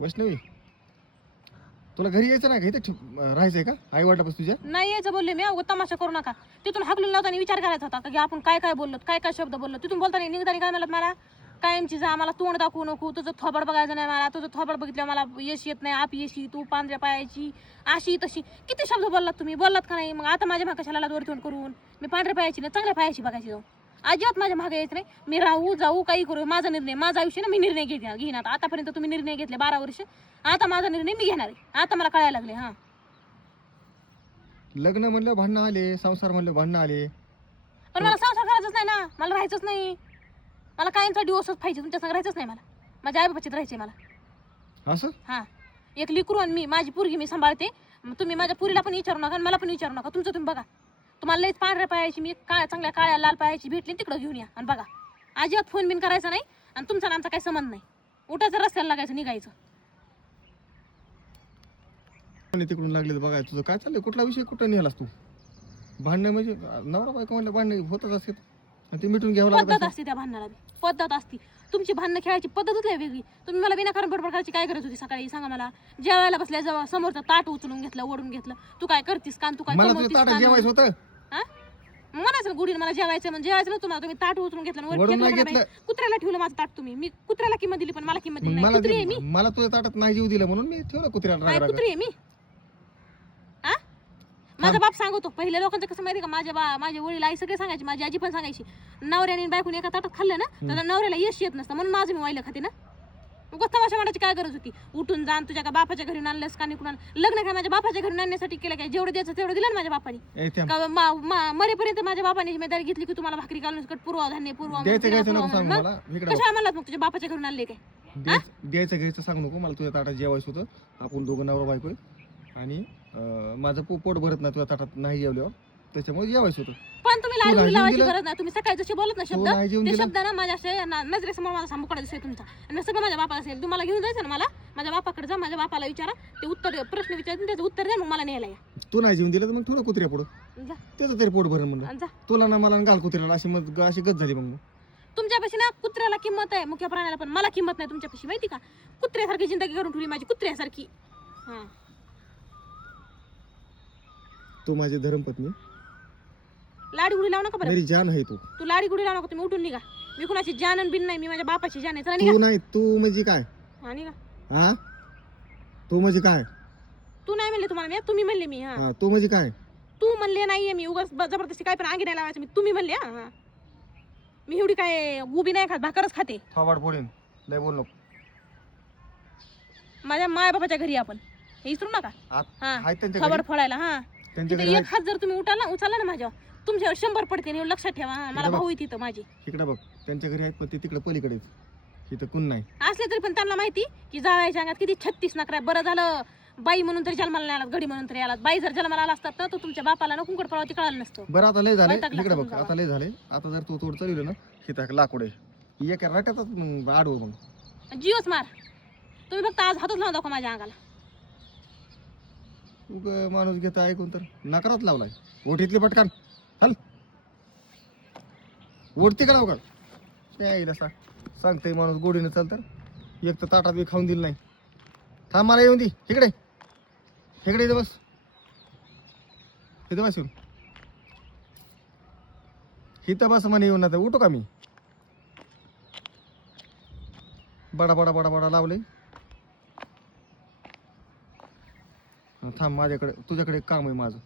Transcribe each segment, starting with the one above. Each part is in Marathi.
वैष्णवी तुला घरी यायचं नाही का? इथे राहायचंय का आई वाटापास तुझ्या? नाही यायचं बोलले मी. अगो तमाशा करू नका. तिथून हाकलून लावताना विचार करायचा होता की आपण काय काय बोललो, काय काय शब्द बोललो. तिथून बोलताना निघताना काय म्हणत मला, कायमची जा, मला तोंड दाखवू नको, तुझं थोबड बघायचं नाही मला, तुझं थोबड बघितलं मला यश येत नाही, आप येशी, तू पांढऱ्या पायाची, अशी तशी. किती शब्द बोललात तुम्ही, बोललात का नाही? मग आता माझ्या मागे कशाला वर तोंड करून? मी पांढऱ्या पायाची नाही, चांगल्या पायाची बघायची जाऊ. अजिबात माझ्या मागे यायचं नाही. मी राहू जाऊ काही करू, माझा निर्णय, माझं आयुष्य ना मी निर्णय घेईन. आता आतापर्यंत तुम्ही निर्णय घेतले 12 वर्ष, आता माझा निर्णय मी घेणार आहे. आता मला कळायला लागले. हा, लग्न म्हणलं भांडणं आले, संसार म्हणलं भांडणं आले. पण मला संसार करायचाच नाही ना, मला राहायचंच नाही. मला कायमचा डिवोर्सच पाहिजे, तुमच्या संग राहायचंच नाही मला. माझ्या आईबापाचीत राहायचंय मला. असं हा, एक लिकरू आणि मी, माझी पोरगी मी सांभाळते. तुम्ही माझ्या पुरीला पण विचारू नका आणि मला पण विचारू नका. तुमचं तुम्ही बघा. तुम्हाला लईच पांढऱ्या पायाची, मी चांगल्या काळ्या लाल पायाची भेटली, तिकडं घेऊन या आणि बघा. अजिबात फोन बिन करायचा नाही आणि तुमचा आणि आमचा काही संबंध नाही. उठायचं, रस्त्याला लागायचं, निघायचं. तिकडून लागले बघाय तुझं काय चाललंय, कुठला विषय कुठं निघालास तू? भांडणं म्हणजे नवरा बायको म्हणलं भांडणं होतच असते, ते मिटून घ्यावं पद्धत लागत. असते त्या भांडणाला, पद्धत असती. तुमची भांडणं खेळायची पद्धतच आहे वेगळी. तुम्ही मला विनाकारण बडबड करायची काय गरज होती सकाळी? सांगा मला. जेवायला बसल्या जवळ समोरचं ताट उचलून घेतलं, ओढून घेतलं. तू काय करतीस का? तू काय मला कमवतीस तुझ्या का? ताटात जेवायचं होतं. हा, म्हणायचं ना गुढीने मला जेवायचं, म्हणजे जेवायचं नव्हतं मला. तुम्ही ताट उचलून घेतलं आणि वर वरून फेकलं नाही मला. घेतलं. कुत्र्याला ठेवलं माझं ताट तुम्ही. मी कुत्र्याला किंमत दिली पण मला किंमत दिली मग नाही. कुत्री आहे मी? मला तुझ्या ताटात नाही जीव दिलं म्हणून मी ठेवलं कुत्र्याला काय राग राग. कुत्री आहे मी? हा, माझा बाप सांगतो. पहिल्या लोकांचं कसं माहिती का, माझे वडील आई सगळे सांगायचे, माझी आजी पण सांगायची, नवऱ्याने बायकोने एका ताटात खाल्लं ना तर नवऱ्याला यश येत नसतं, म्हणून माझं मी वाहिलं खाते ना. उगाच तमाशा मांडायची काय गरज होती? उठून जाण, तुझ्या का बापाच्या घरी आणलंस का निघून लग्न काय माझ्या बापाच्या घरी आणण्यासाठी केलं काय? जेवढं द्यायचं तेवढं दिलं ना माझ्या बापाने. ए, थांब. का मरेपर्यंत माझ्या बापाने जिम्मेदारी घेतली की तुम्हाला भाकरी घालून पुरवा, धान्य पुरवा. द्यायचं घ्यायचं नको सांगू मला. इकडे कशा म्हणलात मग तुझ्या बापाच्या घरून आणले काय? द्यायचं घ्यायचं सांगू नको मला. तुझ्या ताटात जेवायचं होतं, आपण दोघं नवरा बायको आहे. आणि माझं पोट भरत नाही तुझ्या ताटात नाही जेवल्यावर, त्याच्यामुळे जेवायचं होतं. पण तुम्ही तू लाडू नाही लावायची जेवून गरज नाही. तुम्ही सकाळी जशी बोलत ना तू शब्द, नाही जेवून ते दिलं. शब्द ना माझ्या असे नजरेसमोर माझा सामुकडा दिसतोय तुमचा. आणि मी सगळं माझ्या बापाला असेल. तुम्हाला घेऊन जायचं ना मला, माझ्या बापाकडे जा, माझ्या बापाला विचारा, ते उत्तर प्रश्न विचारतील, त्याचं उत्तर द्या, मग मला न्यायला या. तू नाही जेवून दिलं तर मग ठेवलं कुत्र्या पुढं, जा त्याचं तरी पोट भरण म्हणलं. आणि जा. तुला ना मला घाल कुत्र्याला, अशी गत झाली मग. तुमच्यापाशी ना कुत्र्याला किंमत आहे, मुख्य प्राण्याला, पण मला किंमत नाही तुमच्यापाशी, माहिती का? कुत्र्यासारखी जिंदगी करून ठेवली माझी, कुत्र्यासारखी. हा, तू माझी धर्मपत्नी, लाडी गुडी लावू नका बरं. मेरी जान आहे तू. तू लाडी गुडी लावू नका. तुम्ही उठून निघा. मी कुणाची जान बिन नाही, मी माझ्या बापाची जान आहे. चला निघा. तू नाही, तू म्हणजे काय? हा, निघा. हा, तू म्हणजे काय? तू नाही म्हणले तुम्हाला मी, तुम्ही म्हणले मी. हा, हा, तू म्हणजे काय? तू म्हणले नाहीये मी. उगाच जबरदस्ती काय पण अंगी नाही लावायचं. मी तुम्ही म्हणले. हा, मी एवढी काय गुबी नाही खात, भाकरच खाते. थोबाड फोडीन, लय बोल नको. माझ्या माय बाबाच्या घरी आपण, हे विसरू नका. हा, आहेत त्यांच्या खबर घरी. फोडायला. हा, त्यांच्या तिथे घरी एक हात जर तुम्ही उचलला ना माझ्यावर, तुमच्यावर 100 पडते. एवढं लक्षात ठेवा. हा, मला इकडं बघ. भाऊ आहे तिथं माझी. इकडे बघ, त्यांच्या घरी आहेत पण ते तिकडे पलीकडे, इथं कोण नाही. असले तरी पण त्यांना माहिती की जावयाच्या अंगात किती 36 नखरा आहे. बरं झालं बाई म्हणून तरी जन्माला नाही आलात, गडी म्हणून तरी आलात. बाई जर जन्माला आला असतात ना, तर तुमच्या बापाला ना कुंकड पळावती कळालं नसतं. बरं आता लय झाले, वैताग इकडे लागतो बघ, तुमचा. आता लय झाले. आता जर तू तोड चालवलं ना, हिथं लाकूड आहे, एका राट्यातच आडवं मग. जीवच मार. तुम्ही फक्त आज हातच लावून दाखवा माझ्या अंगाला. तू माणूस घेता ऐकून तर नकारात लावलाय. ओठीतली पटकान हल, ओढती का लवकर? त्या सांगते माणूस गोडीनं चाल, तर एक तर ताटात बी खाऊन दिलं नाही. थांब, मला येऊन दे इकडे. इकडे इथं बस, इथं बस येऊन. इथं बस म्हणे येऊन. आता उठू का मी? बडा बडा बडा बडा लावले. थांब, माझ्याकडे तुझ्याकडे एक काम आहे माझं.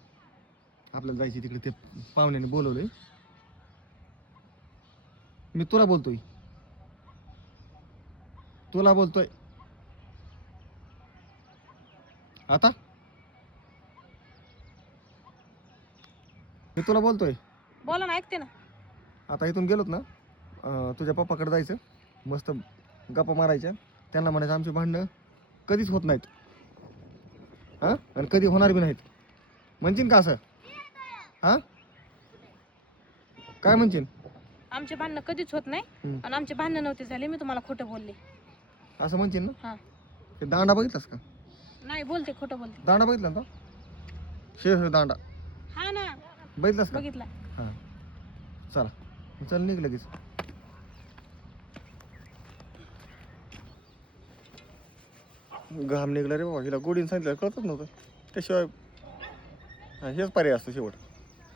आपल्याला जायची तिकडे, ते पाहुण्याने बोलवलंय. मी तुला बोलतोय, तुला बोलतोय आता. मी तुला बोलतोय. बोला ना, ऐकते ना. आता इथून गेलोत ना, तुझ्या पप्पाकडे जायचं, मस्त गप्पा मारायच्या. त्यांना म्हणायचं आमची भांडणं कधीच होत नाहीत, हां, आणि कधी होणार बी नाहीत. म्हणशील का असं? हां, काय म्हणशील? आमचे भांडणं कधीच होत नाही आणि आमचे भांडणं नव्हते झाले. मी तुम्हाला खोटं बोलले असं म्हणशील ना? हा, ते दांडा बघितलास का? नाही बोलते, खोटं बोलते. दांडा बघितला ना? शेर दांडा हा ना, बघितलास का? बघितला. हां, चला चल, निघ लगेच. घाम निघला रे बाबा, हिला गोडीने सांगितलं कळतच नव्हतं. त्याशिवाय हेच पर्याय असतो शेवट.